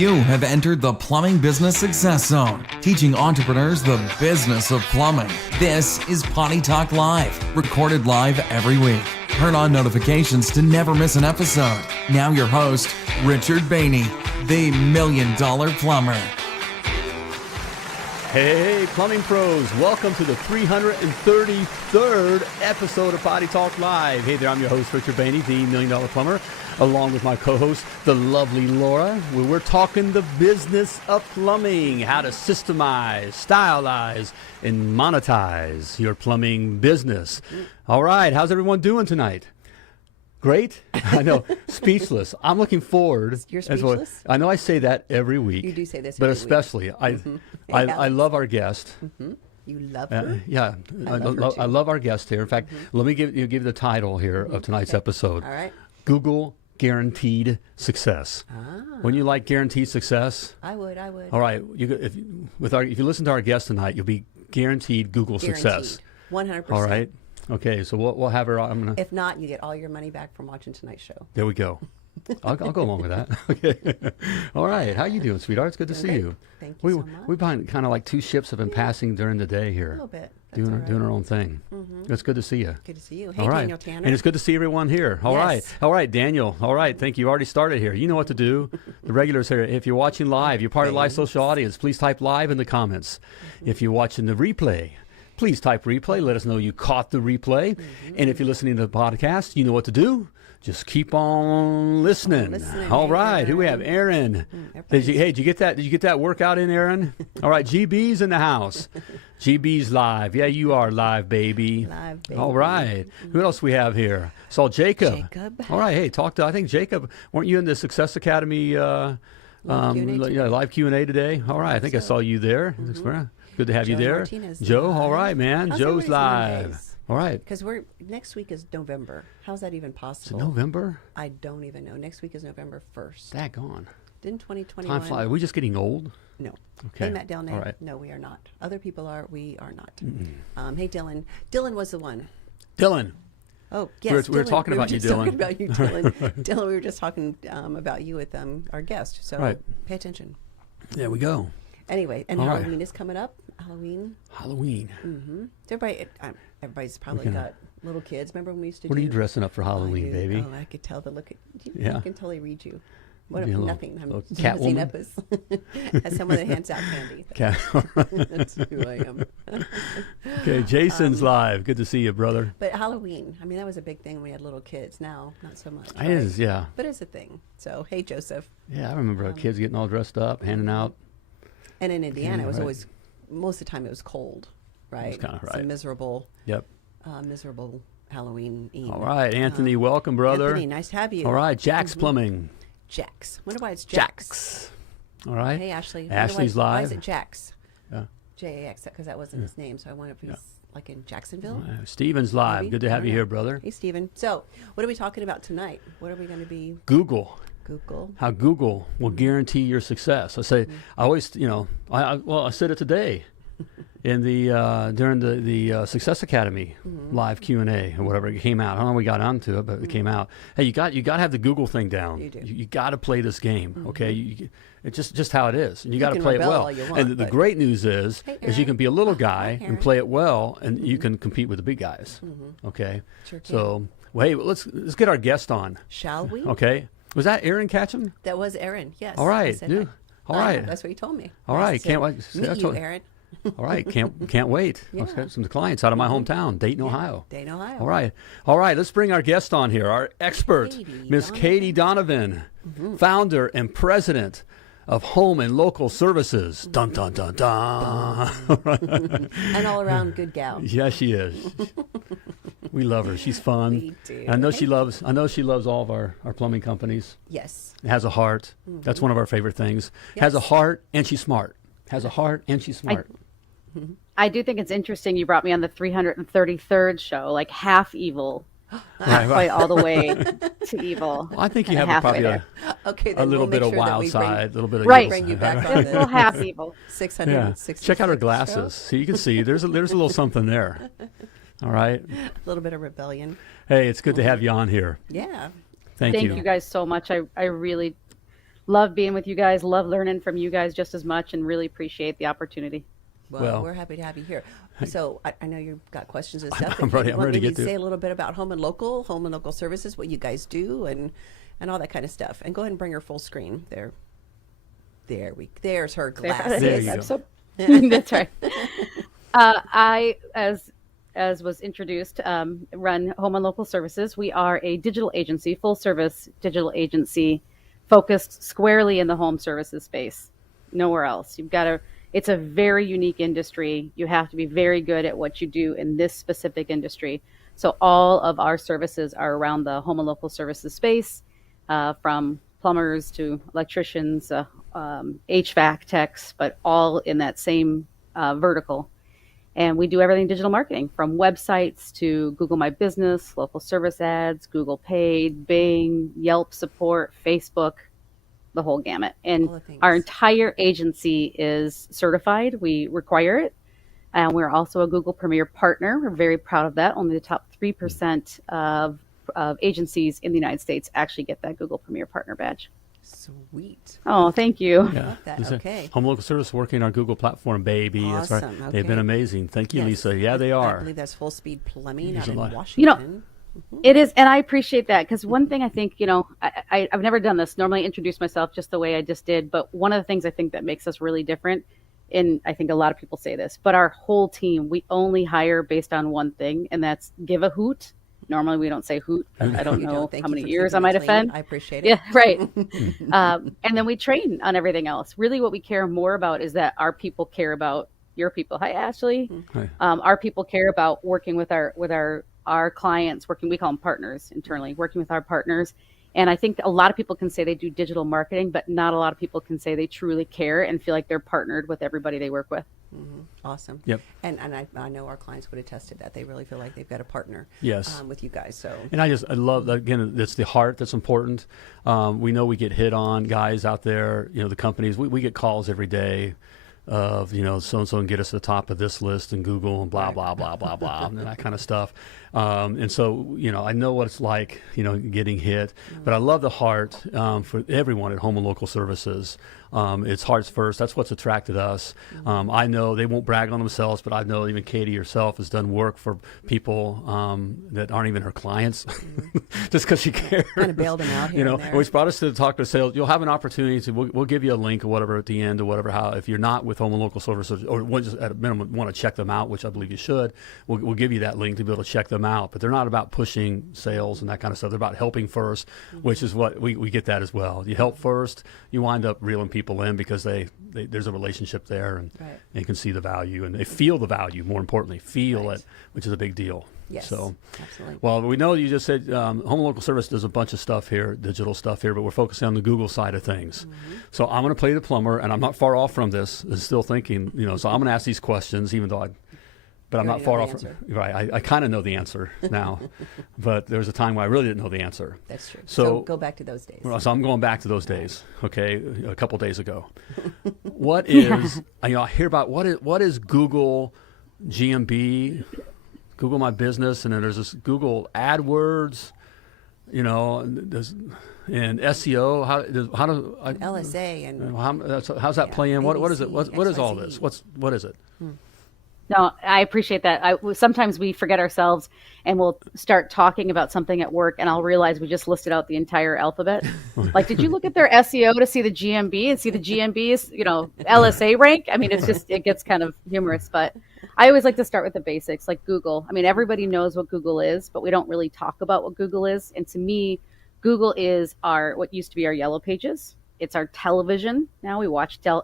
You have entered the Plumbing Business Success Zone, teaching entrepreneurs the business of plumbing. This is Potty Talk Live, recorded live every week. Turn on notifications to never miss an episode. Now your host, Richard Bainey, the $1 Million Plumber. Hey, plumbing pros, welcome to the 333rd episode of Potty Talk Live. Hey there, I'm your host, Richard Bainey, the $1 Million Plumber, along with my co-host, the lovely Laura, where we're talking the business of plumbing, how to systemize, stylize, and monetize your plumbing business. All right, how's everyone doing tonight? Great? I know, speechless. I'm looking forward. You're speechless? I know I say that every week. You do say this but every especially, week. I love our guest. Mm-hmm. You love her? Yeah, I love our guest here. In fact, let me give the title here of tonight's episode. All right. Google Guaranteed Success. Wouldn't you like guaranteed success? I would. All right. If you listen to our guest tonight, you'll be guaranteed Google success. 100%. All right. Okay, so we'll have her. If not, you get all your money back from watching tonight's show. There we go. I'll go along with that. Okay. All right. How you doing, sweetheart? It's good to see you. Thank you so much. We've been kind of like two ships have been passing during the day here. A little bit. Doing our own thing. Mm-hmm. It's good to see you. Good to see you. Hey, all right. Daniel Tanner. And it's good to see everyone here. All right, Daniel. All right, thank you. You already started here. You know what to do. The regulars here. If you're watching live, you're part of the live social audience, please type live in the comments. If you're watching the replay, please type replay. Let us know you caught the replay. And if you're listening to the podcast, you know what to do. Just keep on listening. All right. Who we have? Aaron. Did you get that? Did you get that workout in, Aaron? All right. GB's in the house. GB's live. Yeah, you are live, baby. Live, baby. All right. Who else we have here? Saw Jacob. All right. Hey, I think Jacob, weren't you in the Success Academy live Q&A today? All right. I think I saw you there. Good to have you there. Joe, all right, man. Joe's live. All right. Because next week is November. How's that even possible? Is it November? I don't even know. Next week is November 1st. Daggone. Didn't 2021? Time flies. Are we just getting old? No. Okay. Hey, Matt Delnett. All right. No, we are not. Other people are. We are not. Hey, Dylan. Dylan was the one. Dylan. Oh, yes. We were talking about you, Dylan. Dylan, we were just talking about you with our guest. So pay attention. There we go. Anyway, and Halloween is coming up. Halloween. Mm-hmm. Everybody's probably got little kids. Remember when we used to What are you dressing up for Halloween, baby? Oh, I could tell the look. Yeah. I can totally read you. Nothing. I'm Catwoman. As someone that hands out candy. That's who I am. Okay, Jason's live. Good to see you, brother. But Halloween, that was a big thing when we had little kids. Now, not so much. It is, yeah. But it's a thing. So, hey, Joseph. Yeah, I remember our kids getting all dressed up, handing out. And in Indiana, it was always, most of the time, it was cold, right? It was kind of right. It's a miserable. Yep. Miserable Halloween Eve. All right, Anthony, welcome, brother. Anthony, nice to have you. All right, Jack's Plumbing. Jack's. Wonder why it's Jack's. All right. Hey, Ashley. Ashley's live. Why is it Jack's? Yeah. J-A-X, because that wasn't his name. So I wonder if he's like in Jacksonville. Steven's live. Maybe? Good to have you here, brother. Hey, Steven. So what are we talking about tonight? What are we going to be? Google. How Google will guarantee your success. I say, I always, I said it today in the during the Success Academy live Q&A or whatever it came out. I don't know how we got onto it, but it came out. Hey, you got to have the Google thing down. You do. You got to play this game, okay? It's just how it is, and you got to play it well. All you want, and the great news is you can be a little guy Aaron. and play it well, and you can compete with the big guys. Okay. Sure can. So, hey, let's get our guest on. Shall we? Okay. Was that Aaron Catcham? That was Aaron. Yes. All right. All right. That's what he told me. All right. Can't wait. Meet you, Aaron. All right. Can't wait. Yeah. Let's get some clients out of my hometown, Dayton, Ohio. Dayton, Ohio. All right. Let's bring our guest on here, our expert, Miss Katie Donovan, founder and president of Home and Local Services. Dun, dun, dun, dun. And all around good gal. Yes, she is. We love her. She's fun. We do. I know she loves all of our plumbing companies. Yes. Has a heart. That's one of our favorite things. Yes. Has a heart and she's smart. I do think it's interesting you brought me on the 333rd show, like half evil. Halfway all the way to evil. Well, I think you have probably a little bit of wild side, a little bit of right. Bring you back on still half evil. 666. Check out her glasses. So you can see there's a little something there. All right. A little bit of rebellion. Hey, it's good to have you on here. Yeah. Thank you guys so much. I really love being with you guys. Love learning from you guys just as much, and really appreciate the opportunity. Well, we're happy to have you here. So I know you've got questions and stuff. I'm ready to get to say a little bit about home and local services, what you guys do, and all that kind of stuff. And go ahead and bring her full screen there. There's her glasses. There you go. That's right. I, as was introduced, run Home and Local Services. We are a digital agency, full service digital agency, focused squarely in the home services space. Nowhere else. It's a very unique industry. You have to be very good at what you do in this specific industry. So all of our services are around the home and local services space, from plumbers to electricians, HVAC techs, but all in that same vertical. And we do everything digital marketing, from websites to Google My Business, local service ads, Google Paid, Bing, Yelp support, Facebook, the whole gamut. And our entire agency is certified. We require it. And we're also a Google Premier partner. We're very proud of that. Only the top 3% of agencies in the United States actually get that Google Premier partner badge. Sweet. Oh, thank you. Yeah. Okay. Home Local Service working on Google platform, baby. Awesome. That's right. Okay. They've been amazing. Thank you, Lisa. Yeah, they are. I believe that's Full Speed Plumbing out in Washington. You know, it is, and I appreciate that, because one thing I think, I've never done this. Normally I introduce myself just the way I just did, but one of the things I think that makes us really different, and I think a lot of people say this, but our whole team, we only hire based on one thing, and that's give a hoot. Normally we don't say hoot. I don't know how many years I might offend. I appreciate it. Yeah, right. And then we train on everything else. Really what we care more about is that our people care about your people. Hi, Ashley. Hi. Our people care about working with our clients, we call them partners internally, working with our partners. And I think a lot of people can say they do digital marketing, but not a lot of people can say they truly care and feel like they're partnered with everybody they work with. Mm-hmm. Awesome. Yep. And I know our clients would attest to that. They really feel like they've got a partner. Yes. With you guys. So. And I love that. Again, it's the heart that's important. We know we get hit on, guys out there. The companies. We get calls every day of so and so can get us to the top of this list and Google and blah blah blah blah blah and that kind of stuff. And so I know what it's like getting hit, but I love the heart for everyone at Home and Local Services. It's hearts first. That's what's attracted us. I know they won't brag on themselves, but I know even Katie herself has done work for people that aren't even her clients, just because she cares. Kind of bailed them out here. Which brought us to talk to sales. You'll have an opportunity to. We'll give you a link or whatever at the end or whatever. How if you're not with Home and Local Services or just at a minimum want to check them out, which I believe you should, we'll give you that link to be able to check them out. But they're not about pushing sales and that kind of stuff. They're about helping first, which is what we get that as well. You help first, you wind up reeling people in because there's a relationship there and they can see the value and they feel the value. More importantly, feel it, which is a big deal. Yes, so, absolutely. Well, we know you just said Home and Local Service does a bunch of stuff here, digital stuff here, but we're focusing on the Google side of things. So I'm going to play the plumber, and I'm not far off from this. I'm still thinking, so I'm going to ask these questions, even though I'm not far off. Right, I kind of know the answer now, but there was a time where I really didn't know the answer. That's true. So go back to those days. So I'm going back to those days. Okay, a couple days ago. What is I hear about what is Google GMB? Google My Business, and then there's this Google AdWords, and SEO. How does LSA and how's that play in? What is it? What is all this? What is it? No, I appreciate that. Sometimes we forget ourselves and we'll start talking about something at work and I'll realize we just listed out the entire alphabet. Like, did you look at their SEO to see the GMB and see the GMB's, LSA rank? I mean, it gets kind of humorous, but I always like to start with the basics, like Google. I mean, everybody knows what Google is, but we don't really talk about what Google is. And to me, Google is what used to be our yellow pages. It's our television. Now we watch, go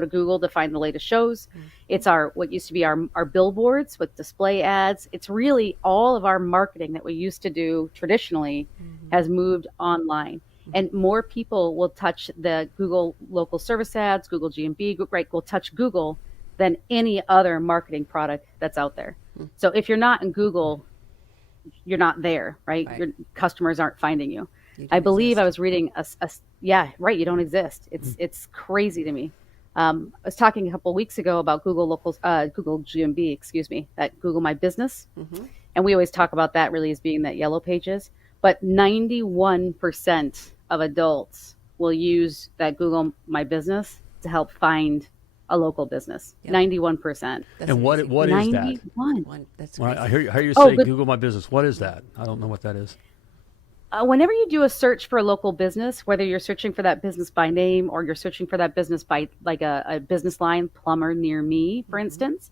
to Google to find the latest shows. It's what used to be our billboards with display ads. It's really all of our marketing that we used to do traditionally has moved online. And more people will touch the Google local service ads, Google GMB, will touch Google than any other marketing product that's out there. So if you're not in Google, you're not there, right? Your customers aren't finding you. I believe I was reading you don't exist. It's crazy to me. I was talking a couple of weeks ago about Google GMB, that Google My Business. And we always talk about that really as being that yellow pages, but 91% of adults will use that Google My Business to help find a local business. Yep. 91%. And what is that? 91. That's Well, crazy. I hear you say good. Google My Business. What is that? I don't know what that is. Whenever you do a search for a local business, whether you're searching for that business by name or you're searching for that business by like a business line, plumber near me, for instance,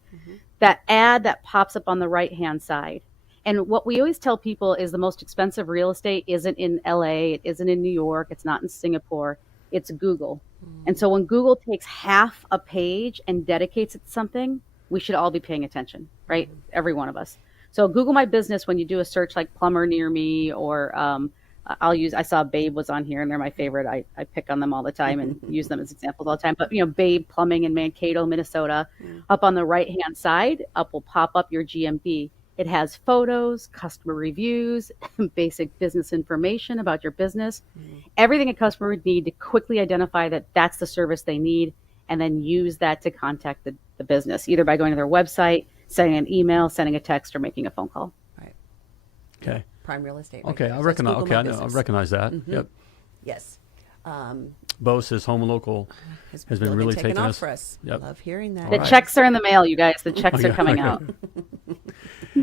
that ad that pops up on the right-hand side. And what we always tell people is the most expensive real estate isn't in LA, it isn't in New York, it's not in Singapore, it's Google. And so when Google takes half a page and dedicates it to something, we should all be paying attention, right? Every one of us. So Google My Business, when you do a search like plumber near me, or I saw Babe was on here and they're my favorite. I pick on them all the time and use them as examples all the time. But, Babe Plumbing in Mankato, Minnesota, up on the right-hand side, up will pop up your GMB. It has photos, customer reviews, basic business information about your business, everything a customer would need to quickly identify that that's the service they need, and then use that to contact the business, either by going to their website, sending an email, sending a text, or making a phone call. Right. Okay. Prime real estate. Okay, there. I So recognize. that's Okay, Google I My know. I Business. recognize that. Yep. Yes. Bo says Home and Local has been really taking off us for us. Yep. Love hearing that. The checks are in the mail, you guys. The checks are coming out.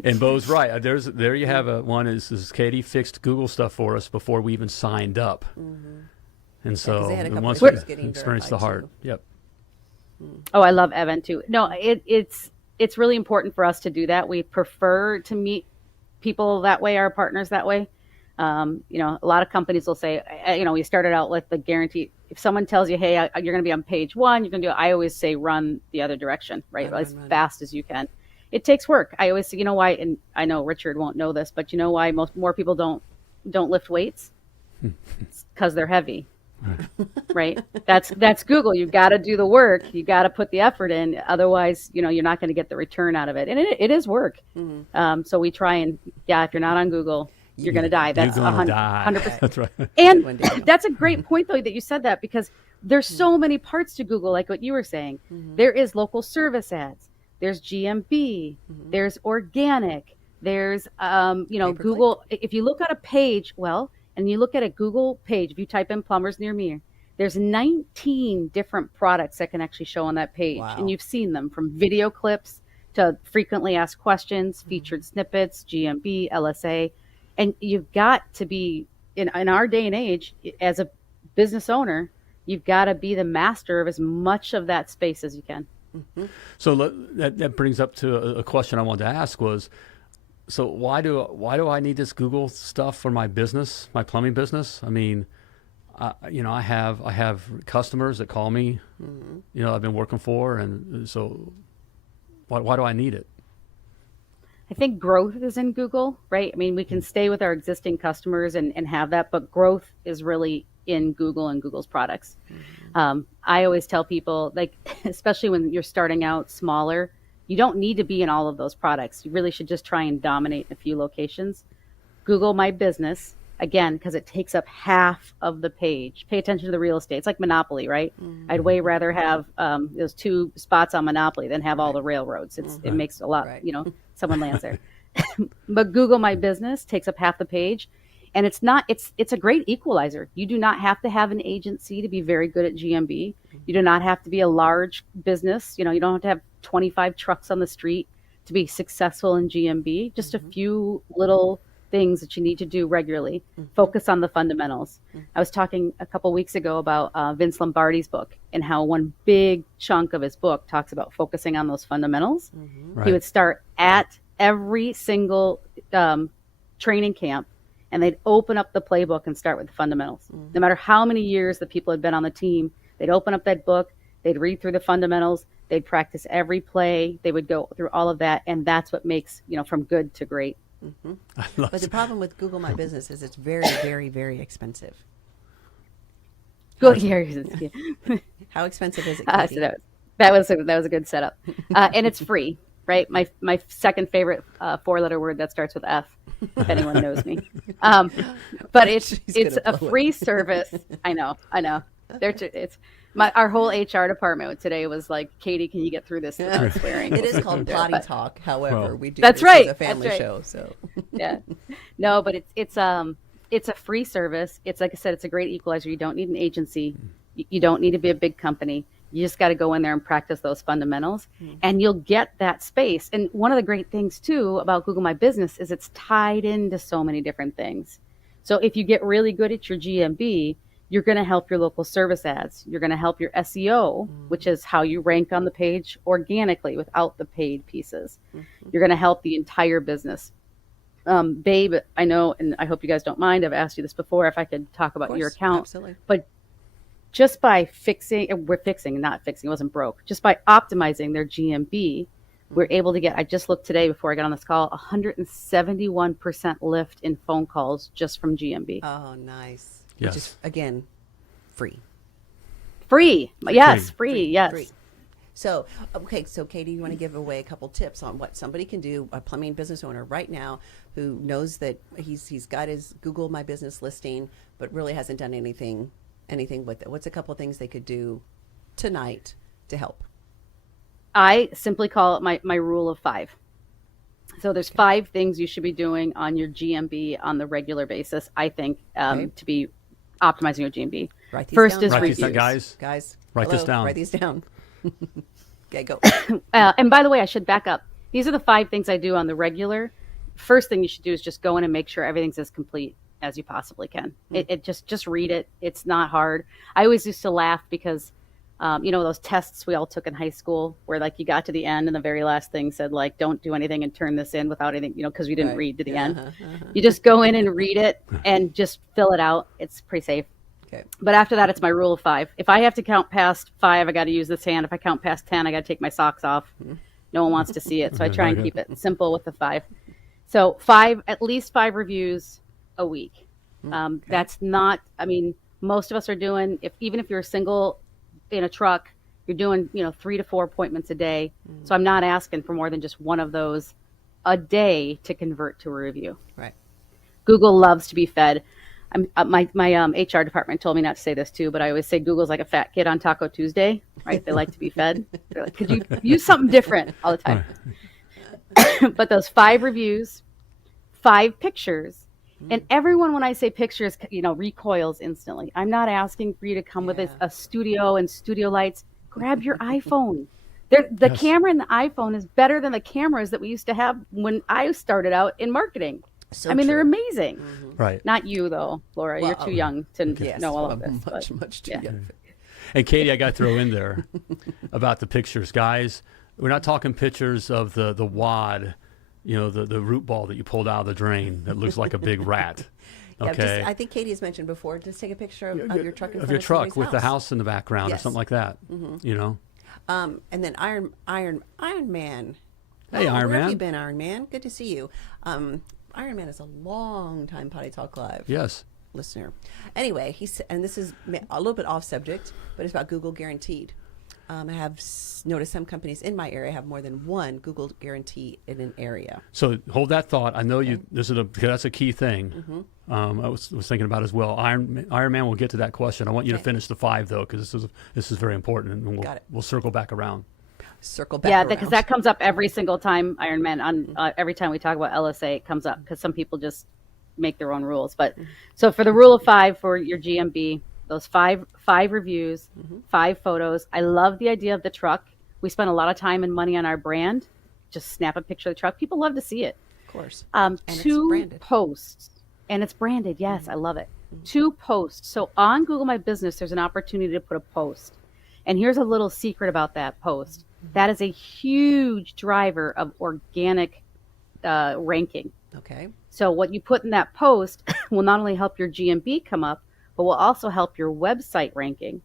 And Bo's right. There you have one. Is Katie fixed Google stuff for us before we even signed up, and so 'cause they had a couple once issues we getting experienced the verified, heart. too. Yep. Oh, I love Evan too. No, it's really important for us to do that. We prefer to meet people that way, our partners that way. A lot of companies will say, we started out with the guarantee. If someone tells you, hey, you're going to be on page 1, you're going to do it. I always say run the other direction, right? Run. Fast as you can. It takes work. I always say, why, and I know Richard won't know this, but you know why more people don't lift weights? It's because they're heavy. Right? That's Google. You got to do the work. You got to put the effort in. Otherwise, you're not going to get the return out of it. And it is work. So we try and, if you're not on Google, you're going to die. That's You're gonna 100%. die. That's right. And that's a great point, though, that you said that, because there's so many parts to Google, like what you were saying. There is local service ads. There's GMB. There's organic. There's, Google. If you look at a page, and you look at a Google page, if you type in plumbers near me, there's 19 different products that can actually show on that page. Wow. And you've seen them, from video clips to frequently asked questions, featured snippets, GMB, LSA. And you've got to be, in our day and age, as a business owner, you've got to be the master of as much of that space as you can. So that brings up to a question I wanted to ask was, so why do I need this Google stuff for my business, my plumbing business? I mean, I have customers that call me, I've been working for, and so why do I need it? I think growth is in Google, right? I mean, we can stay with our existing customers and have that, but growth is really in Google and Google's products. I always tell people, especially when you're starting out smaller, you don't need to be in all of those products. You really should just try and dominate in a few locations. Google My Business, again, because it takes up half of the page. Pay attention to the real estate. It's like Monopoly, right? I'd way rather have those 2 spots on Monopoly than have all the railroads. It makes a lot, someone lands there. But Google My Business takes up half the page. And it's a great equalizer. You do not have to have an agency to be very good at GMB. You do not have to be a large business. You don't have to have 25 trucks on the street to be successful in GMB. Just a few little things that you need to do regularly. Focus on the fundamentals. I was talking a couple weeks ago about Vince Lombardi's book, and how one big chunk of his book talks about focusing on those fundamentals. Right. He would start at every single training camp, and they'd open up the playbook and start with the fundamentals. No matter how many years the people had been on the team, they'd open up that book, they'd read through the fundamentals, they'd practice every play, they would go through all of that, and that's what makes, from good to great. But the problem with Google My Business is it's very, very, very expensive. Go here. How expensive is it, So Katie? that was a good setup, and it's free. Right, my second favorite 4-letter word that starts with F, if anyone knows me. But it's a free service. I know. Our whole HR department today was like, Katie, can you get through this without swearing? It is called Potty Talk. However, we do That's this right. as a family That's right. show. So Yeah, no, but it's it's a free service. It's like I said, it's a great equalizer. You don't need an agency. You don't need to be a big company. You just got to go in there and practice those fundamentals, and you'll get that space. And one of the great things too about Google My Business is it's tied into so many different things. So if you get really good at your GMB, you're going to help your local service ads. You're going to help your SEO, which is how you rank on the page organically without the paid pieces. You're going to help the entire business. Babe, I know, and I hope you guys don't mind, I've asked you this before, if I could talk about your account. Absolutely. But just by fixing, it wasn't broke, just by optimizing their GMB, we're able to get, I just looked today before I got on this call, 171% lift in phone calls just from GMB. Oh, nice. Yes. Which is, again, free. Free. Yes, free. Yes. Free. So, okay, so Katie, you want to give away a couple tips on what somebody can do, a plumbing business owner right now who knows that he's got his Google My Business listing, but really hasn't done anything with it. What's a couple of things they could do tonight to help? I simply call it my rule of 5. So there's 5 things you should be doing on your GMB on the regular basis, I think, to be optimizing your GMB. Write these First down. is Write reviews. these down, guys. Write this down. Write these down. Okay, go. And by the way, I should back up. These are the 5 things I do on the regular. First thing you should do is just go in and make sure everything's as complete as you possibly can. It just read it. It's not hard. I always used to laugh because, those tests we all took in high school where like you got to the end and the very last thing said like, don't do anything and turn this in without anything, because we didn't read to the end. You just go in and read it and just fill it out. It's pretty safe. Okay. But after that, it's my rule of 5. If I have to count past 5, I got to use this hand. If I count past 10, I got to take my socks off. No one wants to see it. So I try and keep it simple with the 5. So at least 5 reviews a week. That's not, most of us are doing, even if you're single in a truck, you're doing, 3 to 4 appointments a day. So I'm not asking for more than just one of those a day to convert to a review. Right. Google loves to be fed. My HR department told me not to say this too, but I always say Google's like a fat kid on Taco Tuesday, right? They like to be fed. They're like, could you use something different all the time? But those 5 reviews, 5 pictures, and everyone, when I say pictures, recoils instantly. I'm not asking for you to come with a studio and studio lights. Grab your iPhone. The camera in the iPhone is better than the cameras that we used to have when I started out in marketing. So they're amazing. Right. Not you, though, Laura. Well, you're too young to know all of this. Much too young. And Katie, I got to throw in there about the pictures. Guys, we're not talking pictures of the wad, the root ball that you pulled out of the drain that looks like a big rat. Okay. I think Katie has mentioned before, just take a picture of your truck in front of your truck with house. the house in the background or something like that. And then Iron Man. Hey, Iron where Man. have you been, Iron Man? Good to see you. Iron Man is a long-time Potty Talk Live listener. Anyway, and this is a little bit off subject, but it's about Google Guaranteed. I have noticed some companies in my area have more than one Google Guarantee in an area. So hold that thought. I know that's a key thing. I was thinking about as well. Iron Man will get to that question. I want you to finish the 5 though, because this is very important, and we'll circle back around. Because that comes up every single time, Iron Man, on every time we talk about LSA, it comes up because some people just make their own rules. But so for the rule of 5 for your GMB, those 5 reviews, 5 photos. I love the idea of the truck. We spend a lot of time and money on our brand. Just snap a picture of the truck. People love to see it. Of course. And 2 posts. And it's branded. Yes, I love it. 2 posts. So on Google My Business, there's an opportunity to put a post. And here's a little secret about that post. That is a huge driver of organic ranking. Okay. So what you put in that post will not only help your GMB come up, but will also help your website ranking.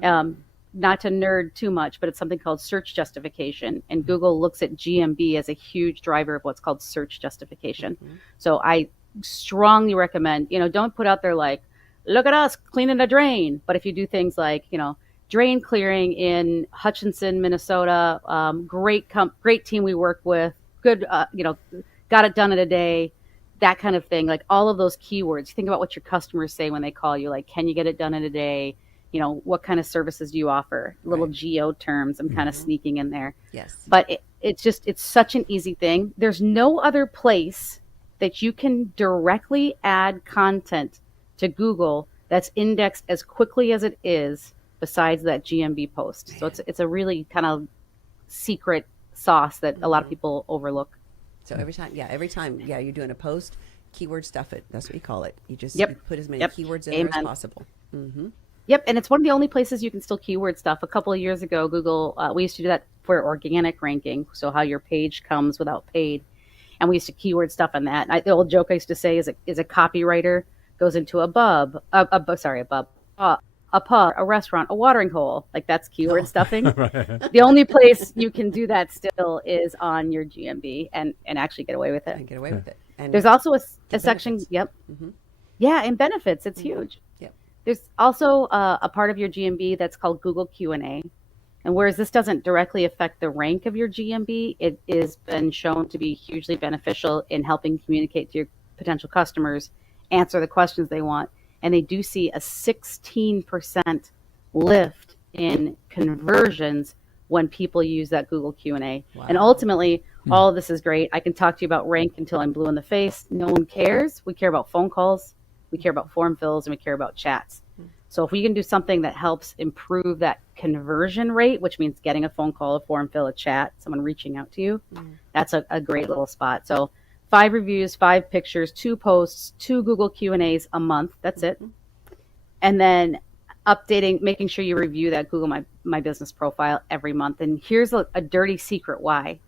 Not to nerd too much, but it's something called search justification. And Google looks at GMB as a huge driver of what's called search justification. So I strongly recommend, don't put out there like, look at us cleaning a drain. But if you do things like, drain clearing in Hutchinson, Minnesota, great team we work with, good, got it done in a day, that kind of thing. Like all of those keywords. Think about what your customers say when they call you, like, can you get it done in a day? What kind of services do you offer? Little geo terms I'm kind of sneaking in there. Yes. But it's such an easy thing. There's no other place that you can directly add content to Google that's indexed as quickly as it is besides that GMB post. So it's a really kind of secret sauce that a lot of people overlook. So every time you're doing a post, keyword stuff it. That's what you call it. You just Yep. put as many Yep. keywords in there as possible. Yep, and it's one of the only places you can still keyword stuff. A couple of years ago, Google, we used to do that for organic ranking, so how your page comes without paid, and we used to keyword stuff on that. The old joke I used to say is a copywriter goes into a pub, a pub, a restaurant, a watering hole. Like that's keyword stuffing. Right. The only place you can do that still is on your GMB and actually get away with it. And get away with it. And there's also a section. Yep. Yeah, and benefits. It's huge. Yep. There's also a part of your GMB that's called Google Q&A. And whereas this doesn't directly affect the rank of your GMB, it has been shown to be hugely beneficial in helping communicate to your potential customers, answer the questions they want. And they do see a 16% lift in conversions when people use that Google Q&A. Wow. And ultimately, all of this is great. I can talk to you about rank until I'm blue in the face. No one cares. We care about phone calls, we care about form fills, and we care about chats. So if we can do something that helps improve that conversion rate, which means getting a phone call, a form fill, a chat, someone reaching out to you, that's a great little spot. So 5 reviews, 5 pictures, 2 posts, 2 Google Q&As a month. That's it. And then updating, making sure you review that Google My Business profile every month. And here's a dirty secret why.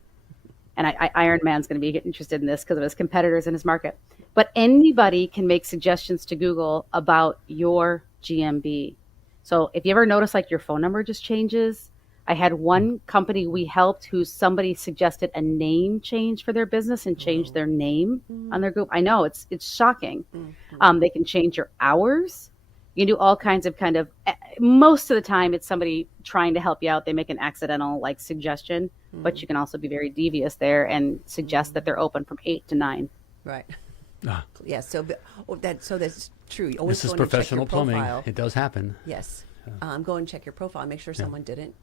And Iron Man's going to be interested in this because of his competitors in his market. But anybody can make suggestions to Google about your GMB. So if you ever notice like your phone number just changes, I had one company we helped who somebody suggested a name change for their business and changed their name on their group. I know it's shocking. They can change your hours. You can do all kinds of most of the time it's somebody trying to help you out. They make an accidental like suggestion, but you can also be very devious there and suggest that they're open from 8 to 9. Right. Yeah. So that's true. You always this is professional plumbing. It does happen. Yes. Go and check your profile. Make sure someone didn't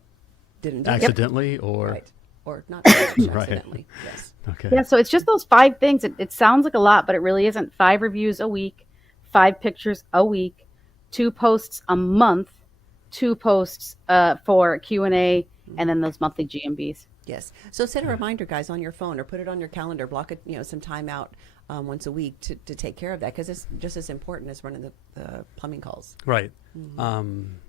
do accidentally it. or right. Or not accidentally. Yes. Okay. Yeah. So it's just those 5 things. It sounds like a lot, but it really isn't. 5 reviews a week, 5 pictures a week, 2 posts a month, 2 posts for Q&A, and then those monthly GMBs. Yes. So set a reminder, guys, on your phone or put it on your calendar. Block it, some time out once a week to take care of that because it's just as important as running the plumbing calls. Right.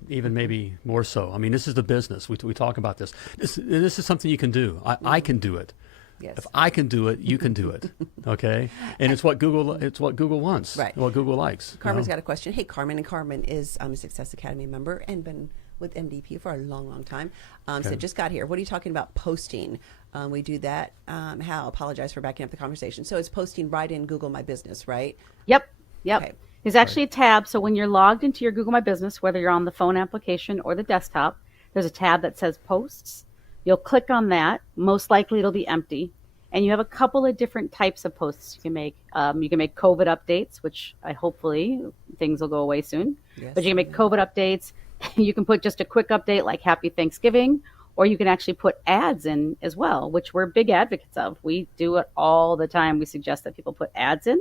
Even maybe more so. I mean, this is the business. We talk about this. This is something you can do. I can do it. Yes. If I can do it, you can do it. Okay. And it's what Google wants. Right. What Google likes. Carmen's got a question. Hey, Carmen. And Carmen is a Success Academy member and been with MDP for a long, long time. So just got here. What are you talking about posting? We do that. How? Apologize for backing up the conversation. So it's posting right in Google My Business, right? Yep. Okay. There's actually a tab. So when you're logged into your Google My Business, whether you're on the phone application or the desktop, there's a tab that says Posts. You'll click on that. Most likely it'll be empty. And you have a couple of different types of posts you can make. You can make COVID updates, which hopefully things will go away soon. Yes, but you can make COVID updates. You can put just a quick update like Happy Thanksgiving, or you can actually put ads in as well, which we're big advocates of. We do it all the time. We suggest that people put ads in.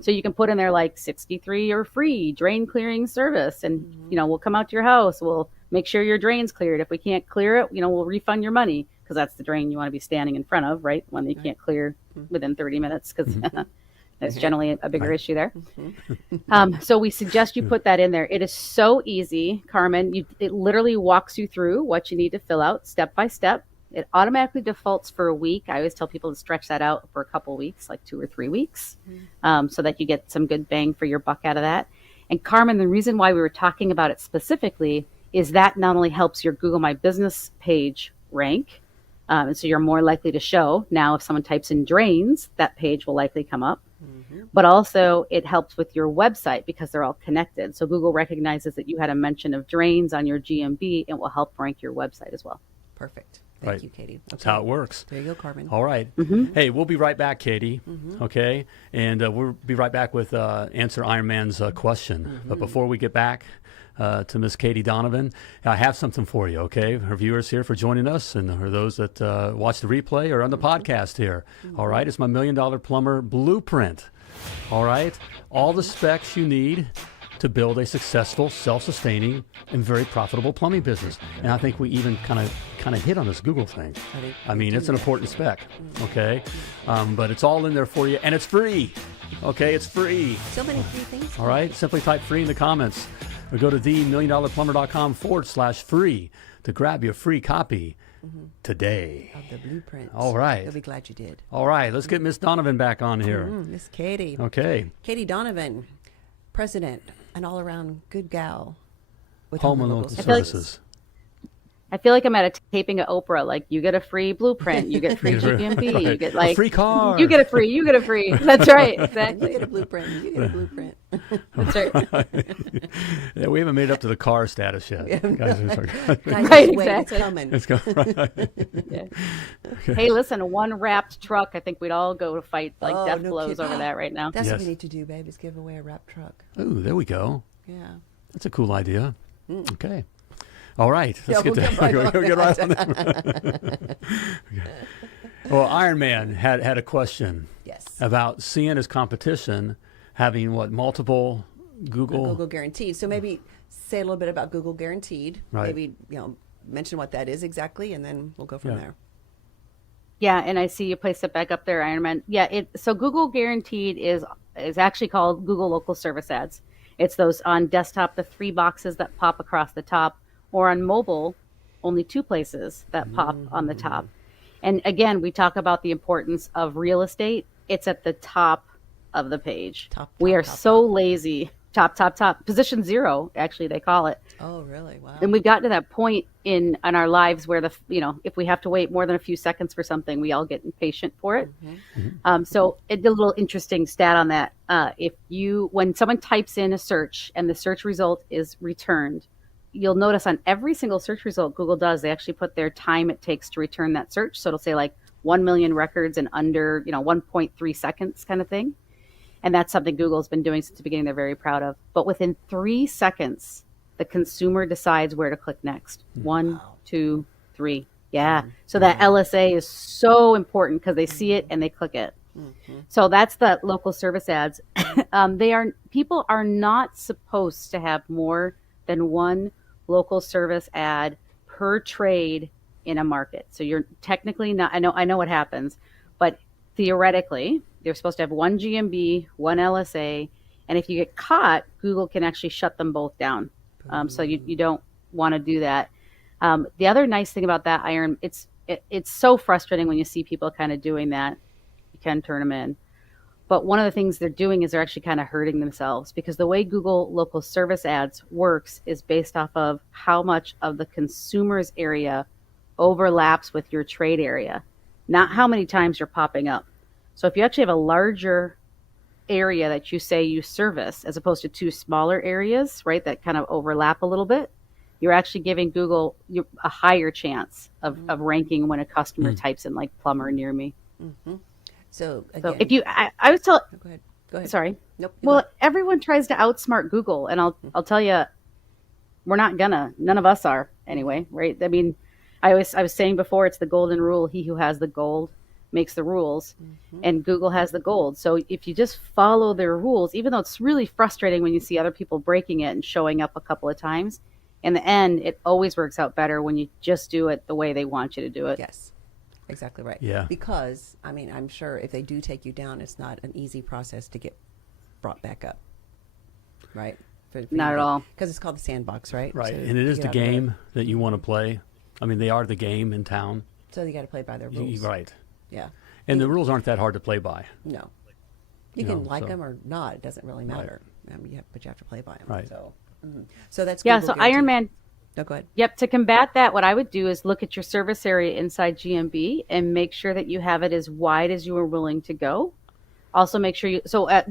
So you can put in there like 63 or free drain clearing service. And, we'll come out to your house. We'll make sure your drain's cleared. If we can't clear it, we'll refund your money because that's the drain you want to be standing in front of, right? When you can't clear within 30 minutes because that's generally a bigger issue there. So we suggest you put that in there. It is so easy, Carmen. It literally walks you through what you need to fill out step by step. It automatically defaults for a week. I always tell people to stretch that out for a couple of weeks, like 2 or 3 weeks, so that you get some good bang for your buck out of that. And Carmen, the reason why we were talking about it specifically is that not only helps your Google My Business page rank, and so you're more likely to show. Now, if someone types in drains, that page will likely come up. But also it helps with your website because they're all connected. So Google recognizes that you had a mention of drains on your GMB and will help rank your website as well. Perfect. Thank you, Katie. Okay. That's how it works. There you go, Carmen. All right. Hey, we'll be right back, Katie. Okay? And we'll be right back with Answer Iron Man's question. But before we get back to Miss Katie Donovan, I have something for you, okay? Our viewers here for joining us, and for those that watch the replay or on the podcast here. All right? It's my $1 Million Plumber Blueprint. All right? All the specs you need to build a successful, self-sustaining, and very profitable plumbing business. And I think we even kind of hit on this Google thing. I mean, it's an important spec, okay? But it's all in there for you, and it's free. Okay, it's free. So many free things. All right, simply type free in the comments, or go to themilliondollarplumber.com/free to grab your free copy today. Of the blueprint. All right. You'll be glad you did. All right, let's get Miss Donovan back on here. Miss Katie. Okay. Katie Donovan, president, an all-around good gal with Home and Local Services. I feel like I'm at a taping of Oprah. Like, you get a free blueprint, you get free GMP, right. you get like a free car. You get a free. That's right, exactly. You get a blueprint. You get a blueprint. That's right. Yeah, we haven't made it up to the car status yet. Guys, Right, wait, exactly. it's coming. Let's go. Right. Yeah. Hey, listen, one wrapped truck. I think we'd all go to fight like death no blows kidding. over that right now. That's Yes. what we need to do, babe, is give away a wrap truck. Ooh, there we go. Yeah. That's a cool idea. Okay. All right. Let's we'll get right on that. Okay. Well, Iron Man had a question. Yes. About seeing his competition having multiple Google Guaranteed. So maybe say a little bit about Google Guaranteed. Right. Maybe, mention what that is exactly, and then we'll go from there. Yeah, and I see you placed it back up there, Iron Man. Yeah, so Google Guaranteed is actually called Google Local Service Ads. It's those on desktop, the 3 boxes that pop across the top, or on mobile, only 2 places that pop on the top. And again, we talk about the importance of real estate. It's at the top of the page. We are so lazy. Top. Position 0, actually, they call it. Oh, really? Wow. And we've gotten to that point in our lives where if we have to wait more than a few seconds for something, we all get impatient for it. So a little interesting stat on that. When someone types in a search and the search result is returned, you'll notice on every single search result Google does, they actually put their time it takes to return that search. So it'll say like 1 million records in under 1.3 seconds kind of thing. And that's something Google's been doing since the beginning. They're very proud of. But within 3 seconds, the consumer decides where to click next. 1, 2, 3. Yeah. So that LSA is so important because they see it and they click it. So that's the local service ads. People are not supposed to have more than 1 local service ad per trade in a market. So you're technically not, I know what happens, but theoretically, they're supposed to have 1 GMB, 1 LSA, and if you get caught, Google can actually shut them both down. So you don't want to do that. The other nice thing about that, Iron, it's so frustrating when you see people kind of doing that. You can turn them in. But one of the things they're doing is they're actually kind of hurting themselves, because the way Google local service ads works is based off of how much of the consumer's area overlaps with your trade area, not how many times you're popping up. So if you actually have a larger area that you say you service, as opposed to 2 smaller areas, right, that kind of overlap a little bit, you're actually giving Google a higher chance of ranking when a customer types in like plumber near me. So again, if I was telling, go ahead. Sorry. Nope. Well, everyone tries to outsmart Google, and I'll tell you, we're not gonna. None of us are anyway, right? I mean, I was saying before, it's the golden rule: he who has the gold makes the rules, and Google has the gold. So if you just follow their rules, even though it's really frustrating when you see other people breaking it and showing up a couple of times, in the end, it always works out better when you just do it the way they want you to do it. Yes. Exactly right. Yeah. Because, I mean, I'm sure if they do take you down, it's not an easy process to get brought back up. Right? Not at all. Because it's called the sandbox, right? Right. So And it is the get out of there. game that you want to play. I mean, they are the game in town. So you got to play by their rules. Right. Yeah. And the rules aren't that hard to play by. No. You can like them or not. It doesn't really matter. I mean, but you have to play by them. Right. So that's Yeah. Google So Iron Guaranteed. Man. No, go ahead. Yep. To combat that, what I would do is look at your service area inside GMB and make sure that you have it as wide as you are willing to go. Also, make sure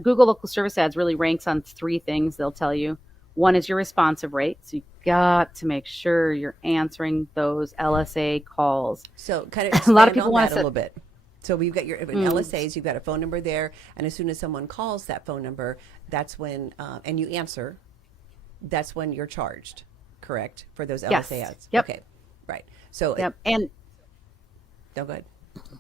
Google Local Service Ads really ranks on 3 things they'll tell you. One is your responsive rate. So got to make sure you're answering those LSA calls. So kind of a lot of people want a little bit. So we've got your LSAs, you've got a phone number there, and as soon as someone calls that phone number, that's when, and you answer, that's when you're charged, correct, for those LSA ads? Yep. Okay, right. So, yep. And no, go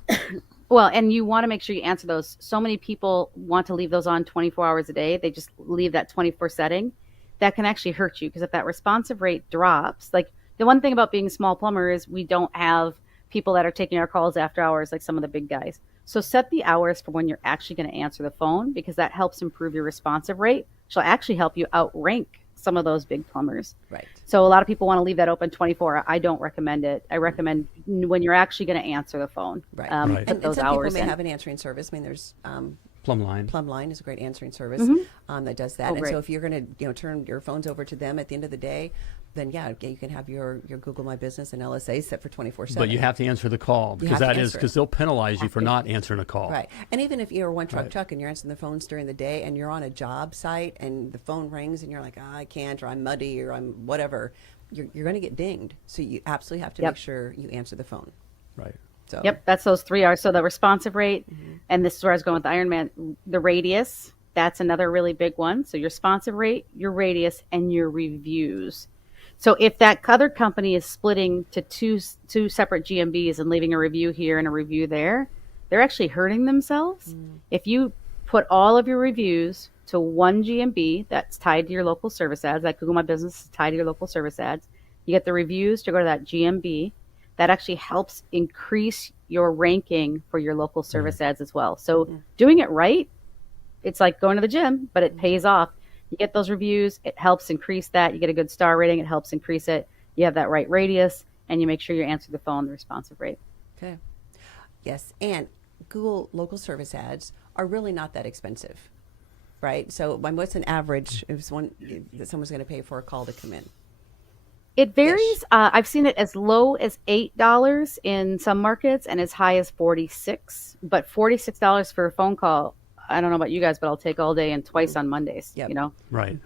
ahead. Well, and you want to make sure you answer those. So many people want to leave those on 24 hours a day. They just leave that 24 setting. That can actually hurt you, because if that responsive rate drops, like the one thing about being a small plumber is we don't have people that are taking our calls after hours like some of the big guys. So set the hours for when you're actually going to answer the phone, because that helps improve your responsive rate. Which will actually help you outrank some of those big plumbers. Right. So a lot of people want to leave that open 24. I don't recommend it. I recommend when you're actually going to answer the phone. Right. Right. And those some hours people may have an answering service. I mean, there's Plumline. Plumline is a great answering service that does that. Oh, and great. so if you're going to turn your phones over to them at the end of the day, then you can have your Google My Business and LSA set for 24/7. But you have to answer the call, because they'll penalize you for not answering a call. Right. And even if you're a one truck and you're answering the phones during the day and you're on a job site and the phone rings and you're like, I can't, or I'm muddy, or I'm whatever, you're going to get dinged. So you absolutely have to make sure you answer the phone. Right. So. Yep, that's those 3 R's. So the responsive rate, and this is where I was going with the Ironman, the radius, that's another really big one. So your responsive rate, your radius, and your reviews. So if that other company is splitting to two separate GMBs and leaving a review here and a review there, they're actually hurting themselves. If you put all of your reviews to one GMB that's tied to your local service ads, like Google My Business is tied to your local service ads, you get the reviews to go to that GMB. That actually helps increase your ranking for your local service ads as well. So doing it right, it's like going to the gym, but it pays off. You get those reviews, it helps increase that. You get a good star rating, it helps increase it. You have that right radius, and you make sure you answer the phone, the responsive rate. Okay. Yes, and Google local service ads are really not that expensive, right? So what's an average if someone's going to pay for a call to come in? It varies. I've seen it as low as $8 in some markets and as high as $46. But $46 for a phone call, I don't know about you guys, but I'll take all day and twice on Mondays. Yep. You know, Right.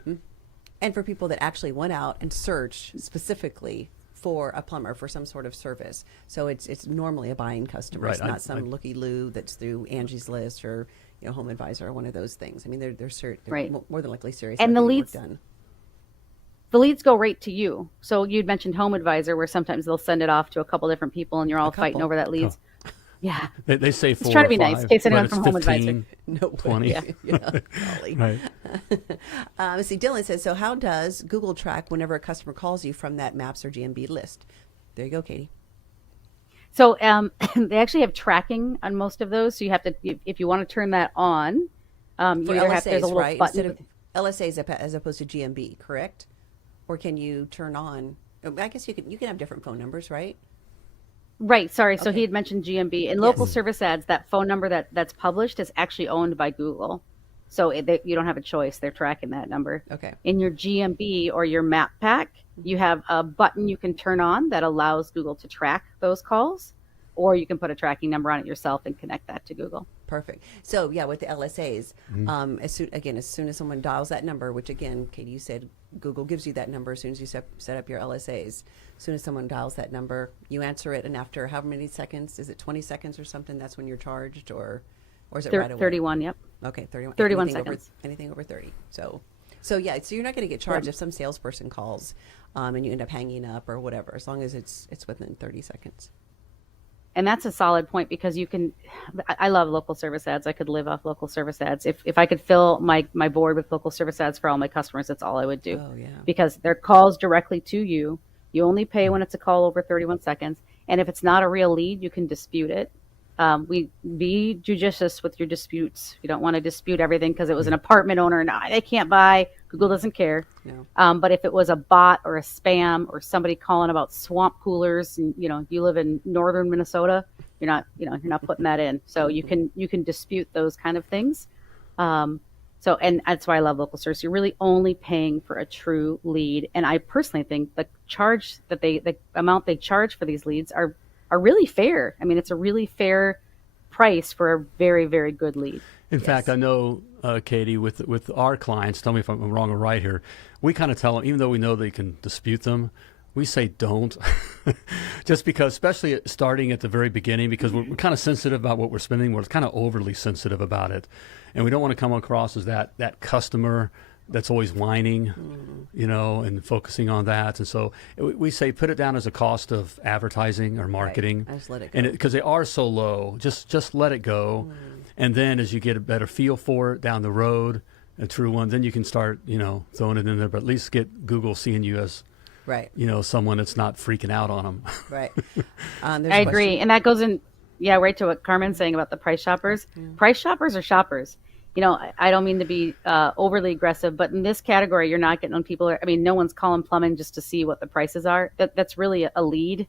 And for people that actually went out and searched specifically for a plumber for some sort of service, so it's normally a buying customer. Right. It's not some looky-loo that's through Angie's List or Home Advisor or one of those things. I mean, they're Right. more than likely serious. And about the getting leads- work done. the leads go right to you. So you'd mentioned Home Advisor, where sometimes they'll send it off to a couple different people, and you're all fighting over that leads. Yeah. They say 4 It's trying to or be 5, nice, in case anyone but from it's Home 15, Advisor. No, 20. golly. Right. Let's see, Dylan says, so how does Google track whenever a customer calls you from that Maps or GMB list? There you go, Katie. So they actually have tracking on most of those. So you have to, if you want to turn that on, you For either have, there's a LSAs, little right? button. Instead of LSAs as opposed to GMB, correct? Or can you turn on? I guess you can have different phone numbers, right? Right. Sorry. So Okay. he had mentioned GMB. In local service ads, that phone number that's published is actually owned by Google. So you don't have a choice. They're tracking that number. Okay. In your GMB or your map pack, you have a button you can turn on that allows Google to track those calls, or you can put a tracking number on it yourself and connect that to Google. Perfect. So yeah, with the LSAs, as soon as someone dials that number, which again, Katie, you said Google gives you that number as soon as you set up your LSAs. As soon as someone dials that number, you answer it, and after how many seconds? Is it 20 seconds or something? That's when you're charged, or is it right away? 31. Yep. Okay, 31. 31 anything seconds. Anything over 30. So yeah, so you're not going to get charged if some salesperson calls, and you end up hanging up or whatever, as long as it's within 30 seconds. And that's a solid point, because I love local service ads. I could live off local service ads. If I could fill my board with local service ads for all my customers, that's all I would do. Oh, yeah. Because they're calls directly to you. You only pay when it's a call over 31 seconds. And if it's not a real lead, you can dispute it. We be judicious with your disputes. You don't want to dispute everything because it was an apartment owner. No, they can't buy. Google doesn't care. No. But if it was a bot or a spam or somebody calling about swamp coolers, and you live in northern Minnesota, you're not putting that in. So you can dispute those kind of things. And that's why I love local service. You're really only paying for a true lead. And I personally think the amount they charge for these leads are really fair. I mean, it's a really fair price for a very, very good lead. In fact, I know, Katie, with our clients, tell me if I'm wrong or right here, we kind of tell them, even though we know they can dispute them, we say don't. Just because, especially starting at the very beginning, because we're kind of sensitive about what we're spending. We're kind of overly sensitive about it. And we don't want to come across as that customer that's always whining, and focusing on that. And so we say put it down as a cost of advertising or marketing. Right. I just let it go. And because they are so low, just let it go. And then as you get a better feel for it down the road, a true one, then you can start, throwing it in there. But at least get Google seeing you as, right, someone that's not freaking out on them. Right. I agree. And that goes in, right to what Carmen's saying about the price shoppers. Price shoppers are shoppers. I don't mean to be overly aggressive, but in this category, you're not getting on people. No one's calling plumbing just to see what the prices are. That's really a lead.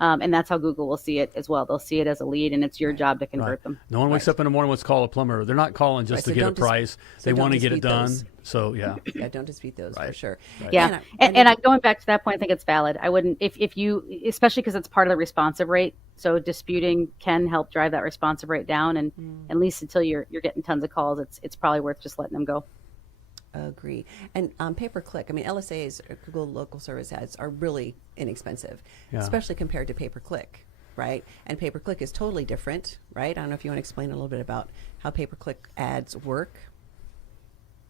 And that's how Google will see it as well. They'll see it as a lead, and it's your job to convert them. No one wakes up in the morning and wants to call a plumber. They're not calling just to get a price. They want to get it done. Those. So, yeah. Yeah, don't dispute those for sure. Right. Yeah. And going back to that point, I think it's valid. I wouldn't, if you, especially because it's part of the responsive rate. So disputing can help drive that responsive rate down. And at least until you're getting tons of calls, it's probably worth just letting them go. Agree. And pay-per-click, LSAs, Google Local Service Ads, are really inexpensive, especially compared to pay-per-click, right? And pay-per-click is totally different, right? I don't know if you want to explain a little bit about how pay-per-click ads work.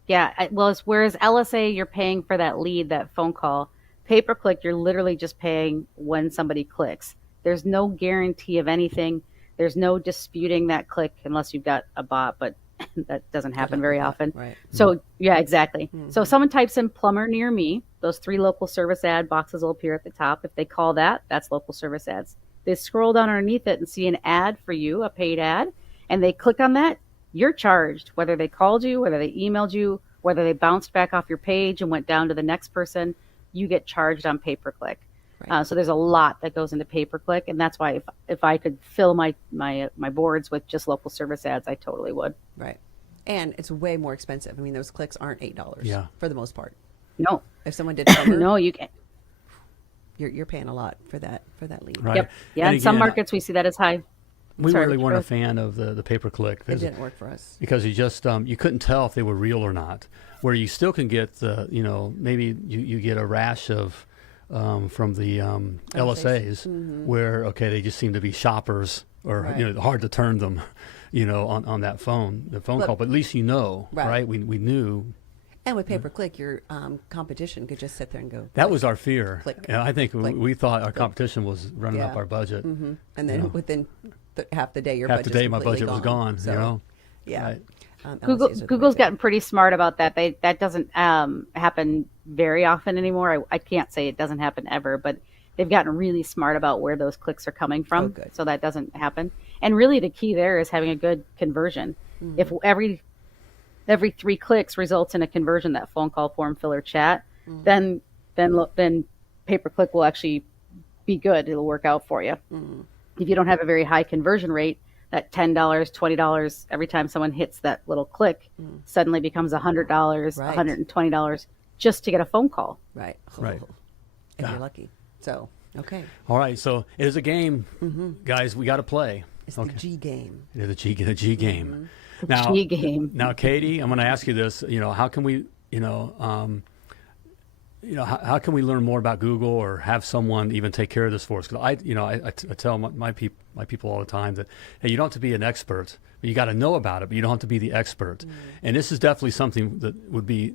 Yeah, whereas LSA, you're paying for that lead, that phone call. Pay-per-click, you're literally just paying when somebody clicks. There's no guarantee of anything. There's no disputing that click unless you've got a bot, but that doesn't happen very often. Right. So, yeah, exactly. So if someone types in plumber near me, those 3 local service ad boxes will appear at the top. If they call that, that's local service ads. They scroll down underneath it and see an ad for you, a paid ad, and they click on that, you're charged, whether they called you, whether they emailed you, whether they bounced back off your page and went down to the next person, you get charged on pay-per-click. Right. So there's a lot that goes into pay-per-click, and that's why if I could fill my boards with just local service ads, I totally would. Right. And it's way more expensive. Those clicks aren't $8 for the most part. No. If someone did plumber, no, you can't. You're paying a lot for that lead. Right. Yep. Yeah, in some markets we see that as high. We really weren't a fan of the pay-per-click. It didn't work for us. Because you just you couldn't tell if they were real or not. Where you still can get the, maybe you get a rash of from the LSAs where, they just seem to be shoppers or, hard to turn them, on that phone call. But at least right? We knew. And with pay-per-click, your competition could just sit there and go. That was our fear. Click, I think click, we thought our competition was running up our budget. And then within half the day, my budget was gone. So, yeah. Right. Google's gotten pretty smart about that. That doesn't happen very often anymore. I can't say it doesn't happen ever, but they've gotten really smart about where those clicks are coming from, so that doesn't happen. And really, the key there is having a good conversion. If every 3 clicks results in a conversion, that phone call, form, filler, chat, then pay-per-click will actually be good. It'll work out for you. If you don't have a very high conversion rate, that $10, $20 every time someone hits that little click suddenly becomes $100, $120 just to get a phone call. Right. Right. If you're lucky. So, okay. All right. So it is a game, guys. We got to play. It's the G game. It is the G game. Now, G game. Now, Katie, I'm going to ask you this. How can we, how can we learn more about Google or have someone even take care of this for us? Because I tell my people all the time that, hey, you don't have to be an expert, but you got to know about it, but you don't have to be the expert. And this is definitely something that would be,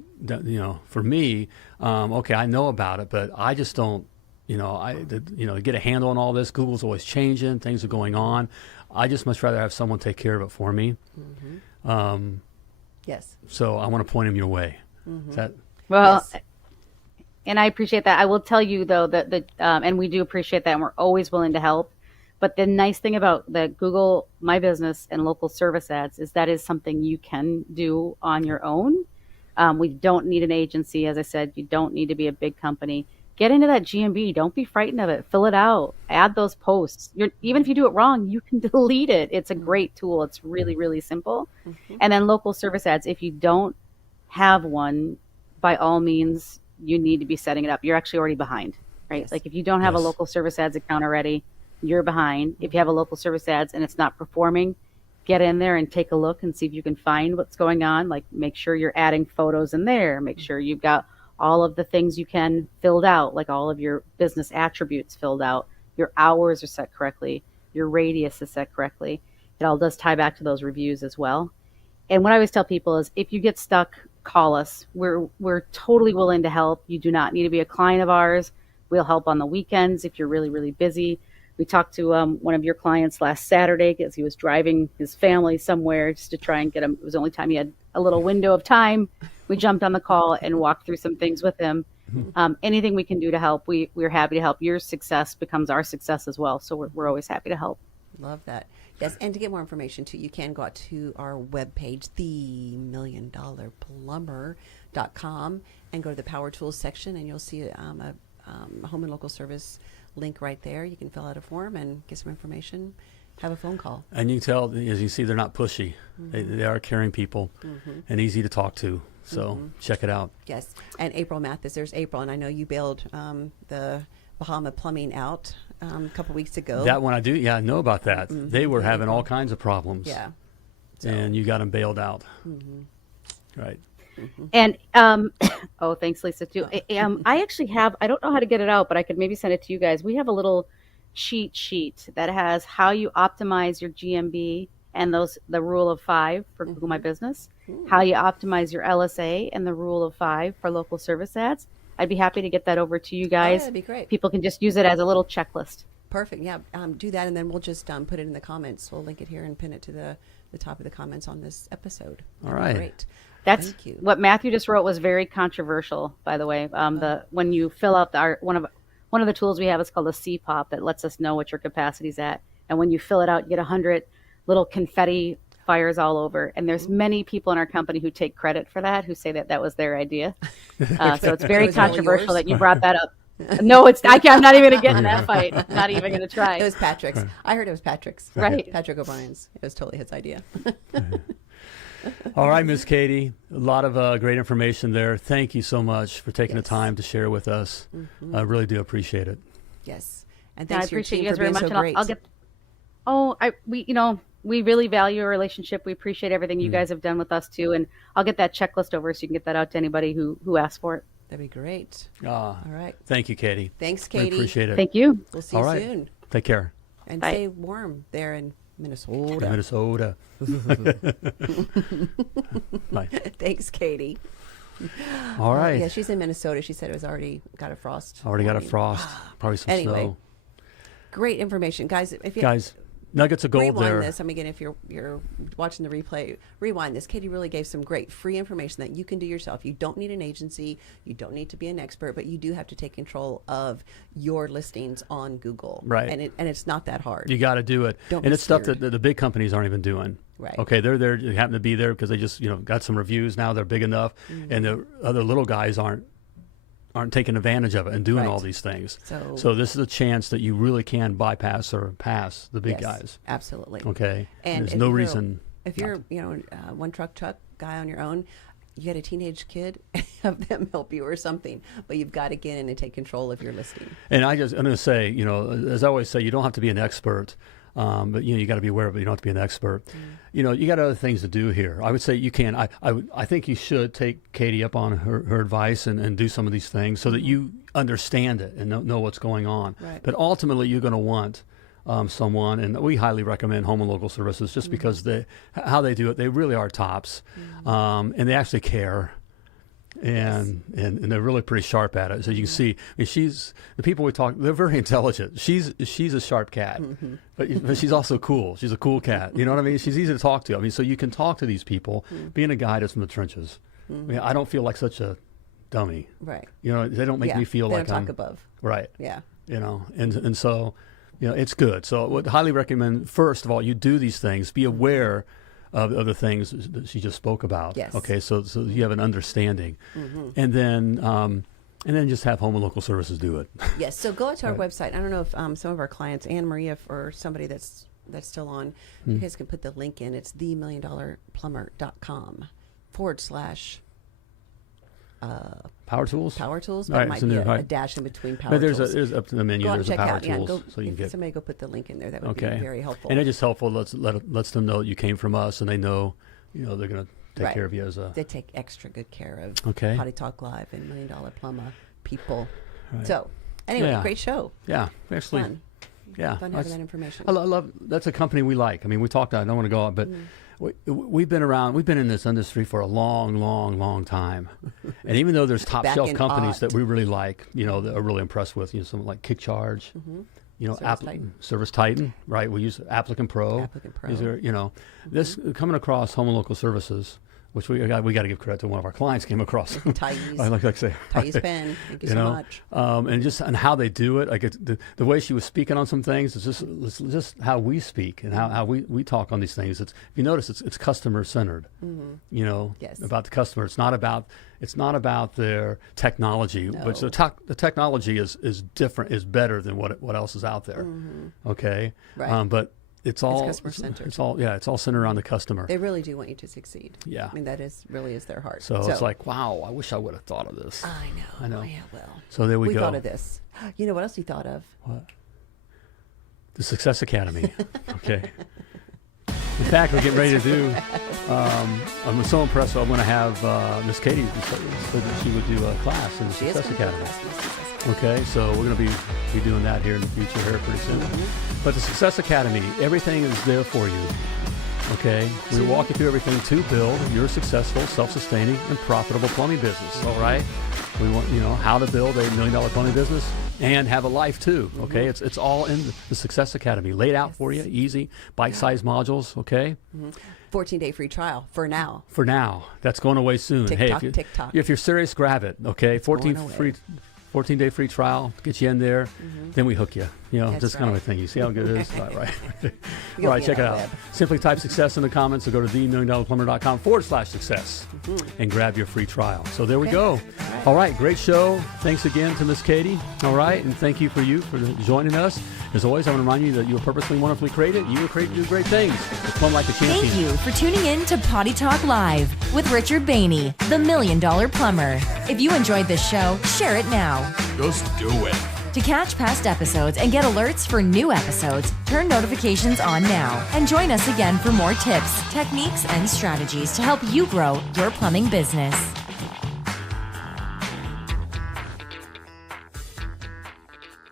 for me, I know about it, but I just don't, get a handle on all this. Google's always changing. Things are going on. I just much rather have someone take care of it for me. Yes. So I want to point them your way. Is that? Well, yes. And I appreciate that. I will tell you, though, that and we do appreciate that, and we're always willing to help. But the nice thing about the Google My Business and local service ads is that is something you can do on your own. We don't need an agency. As I said, you don't need to be a big company. Get into that GMB. Don't be frightened of it. Fill it out. Add those posts. Even if you do it wrong, you can delete it. It's a great tool. It's really, really simple. And then local service ads. If you don't have one, by all means, you need to be setting it up. You're actually already behind, right? Yes. Like if you don't have a local service ads account already, you're behind. If you have a local service ads and it's not performing, get in there and take a look and see if you can find what's going on. Like make sure you're adding photos in there. Make sure you've got all of the things you can filled out, like all of your business attributes filled out. Your hours are set correctly. Your radius is set correctly. It all does tie back to those reviews as well. And what I always tell people is if you get stuck, call us. We're totally willing to help. You do not need to be a client of ours. We'll help on the weekends if you're really, really busy. We talked to one of your clients last Saturday because he was driving his family somewhere just to try and get him. It was the only time he had a little window of time. We jumped on the call and walked through some things with him. Anything we can do to help, we're happy to help. Your success becomes our success as well. So we're always happy to help. Love that. Yes, and to get more information too, you can go out to our webpage, themilliondollarplumber.com, and go to the Power Tools section, and you'll see a home and local service link right there. You can fill out a form and get some information, have a phone call. And you tell, as you see, they're not pushy. They are caring people and easy to talk to. So check it out. Yes, and April Mathis, there's April, and I know you bailed the Bahama Plumbing out a couple weeks ago. That one I do, I know about that. They were having all kinds of problems. Yeah. And you got them bailed out. Right. And, thanks, Lisa, too. I actually have, I don't know how to get it out, but I could maybe send it to you guys. We have a little cheat sheet that has how you optimize your GMB and the rule of 5 for Google My Business, how you optimize your LSA and the rule of 5 for local service ads. I'd be happy to get that over to you guys. Oh, that'd be great. People can just use it as a little checklist. Perfect. Yeah. Do that, and then we'll just put it in the comments. We'll link it here and pin it to the top of the comments on this episode. All right. Great. That's what Matthew just wrote was very controversial, by the way. When you fill out one of the tools we have is called a CPOP that lets us know what your capacity's at. And when you fill it out, you get 100 little confetti fires all over. And there's many people in our company who take credit for that, who say that was their idea. So it's very controversial that you brought that up. No, I'm not even going to get in that fight. Not even going to try. It was Patrick's. I heard it was Patrick's. Right. Patrick O'Brien's. It was totally his idea. All right, Miss Katie, a lot of great information there. Thank you so much for taking the time to share with us. I really do appreciate it. Yes, and thanks I appreciate to you your guys team very for much. being And so great. We really value our relationship. We appreciate everything you guys have done with us too, and I'll get that checklist over so you can get that out to anybody who asks for it. That'd be great. All right. Thank you, Katie. Thanks, Katie. I appreciate it. Thank you. We'll see you soon. Take care. And Bye. stay warm there in Minnesota. Minnesota. Bye. Thanks, Katie. All right. Yeah, she's in Minnesota. She said it was already got a frost. Already got a frost. Probably some snow. Great information, guys. Nuggets of gold there. Rewind this. Again, if you're watching the replay, rewind this. Katie really gave some great free information that you can do yourself. You don't need an agency. You don't need to be an expert, but you do have to take control of your listings on Google. Right. And it's not that hard. You got to do it. And it's stuff that the big companies aren't even doing. Right. Okay, they're there. They happen to be there because they just got some reviews now. They're big enough, and the other little guys aren't taking advantage of it and doing all these things. So this is a chance that you really can bypass or pass the big guys. Absolutely. Okay. And there's no reason. If you're one truck guy on your own, you got a teenage kid, have them help you or something. But you've got to get in and take control of your listing. And I'm going to say, as I always say, you don't have to be an expert. But you got to be aware of it. You don't have to be an expert. You got other things to do here. I would say you can. I think you should take Katie up on her advice and do some of these things so that you understand it and know what's going on. Right. But ultimately, you're going to want someone, and we highly recommend Home and Local Services just because how they do it, they really are tops, and they actually care. And they're really pretty sharp at it. So you can see, the people we talk, they're very intelligent. She's a sharp cat, but she's also cool. She's a cool cat. You know what I mean? She's easy to talk to. I mean, so you can talk to these people, being a guy that's from the trenches. I mean, I don't feel like such a dummy. Right. They don't make me feel they like don't I'm talk above. Right. Yeah. And so, it's good. So I would highly recommend, first of all, you do these things, be aware of the things that she just spoke about. Yes. Okay, so you have an understanding, and then just have Home and Local Services do it. Yes. So go out to our website. I don't know if some of our clients, Anne Maria or somebody that's still on, you guys can put the link in. It's themilliondollarplumber.com / Power tools? Power tools, but Right, it might so be there- a right. dash in between power But there's tools. there's up to the menu. Go out There's and a check power out. Yeah, tools, go, so you can if get. somebody go put the link in there. That would Okay. be very helpful. And it's just helpful. Lets them know that you came from us, and they know, they're going to take Right. care of you as a. They take extra good care of Okay. Potty Talk Live and $1 Million Plumber people. Right. So, anyway, Yeah. great show. Yeah, actually. Fun. Yeah, Fun having that information. I love that's a company we like. I mean, we talked. I don't want to go out, but we've been around. We've been in this industry for a long time. And even though there's top Back shelf in companies aught. that we really like, that are really impressed with, someone like KickCharge, Service Titan, right? We use Applicant Pro. Applicant Pro. These are, this coming across Home and Local Services, which we got to give credit to one of our clients came across. Thais. I like to say. Thais Pen. Thank you so much. And how they do it, like the way she was speaking on some things, it's just how we speak and how we talk on these things. If you notice, it's customer centered. Yes. About the customer. It's not about their technology, which the technology is different, is better than what else is out there. Okay, Right. But it's all customer centered. It's all centered around the customer. They really do want you to succeed. Yeah. I mean, that really is their heart. So it's like, wow, I wish I would have thought of this. I know. Yeah, well. So there we go. We thought of this. You know what else you thought of? What? The Success Academy. Okay. In fact, we're getting ready to do. I'm so impressed. So I'm going to have Miss Katie said that she would do a class in the Success Academy. Okay, so we're going to be doing that here in the future, here pretty soon. But the Success Academy, everything is there for you. Okay, we walk you through everything to build your successful, self-sustaining, and profitable plumbing business. All right, we want how to build a $1 million plumbing business and have a life too. Okay, it's all in the Success Academy, laid out for you, easy, bite-sized modules. Okay. 14-day free trial for now. For now, that's going away soon. TikTok, hey, if you're serious, grab it. Okay, 14-day free trial, get you in there, then we hook you. This kind of a thing. You see how good it is? All right. All right, check it out. Simply type success in the comments or go to themilliondollarplumber.com/success and grab your free trial. So there we go. All right, great show. Thanks again to Miss Katie. All right, and thank you for joining us. As always, I want to remind you that you were purposely, wonderfully created. You were created to do great things. Plumb like a champion. Thank you for tuning in to Potty Talk Live with Richard Bainey, the $1 Million Plumber. If you enjoyed this show, share it now. Just do it. To catch past episodes and get alerts for new episodes, turn notifications on now and join us again for more tips, techniques, and strategies to help you grow your plumbing business.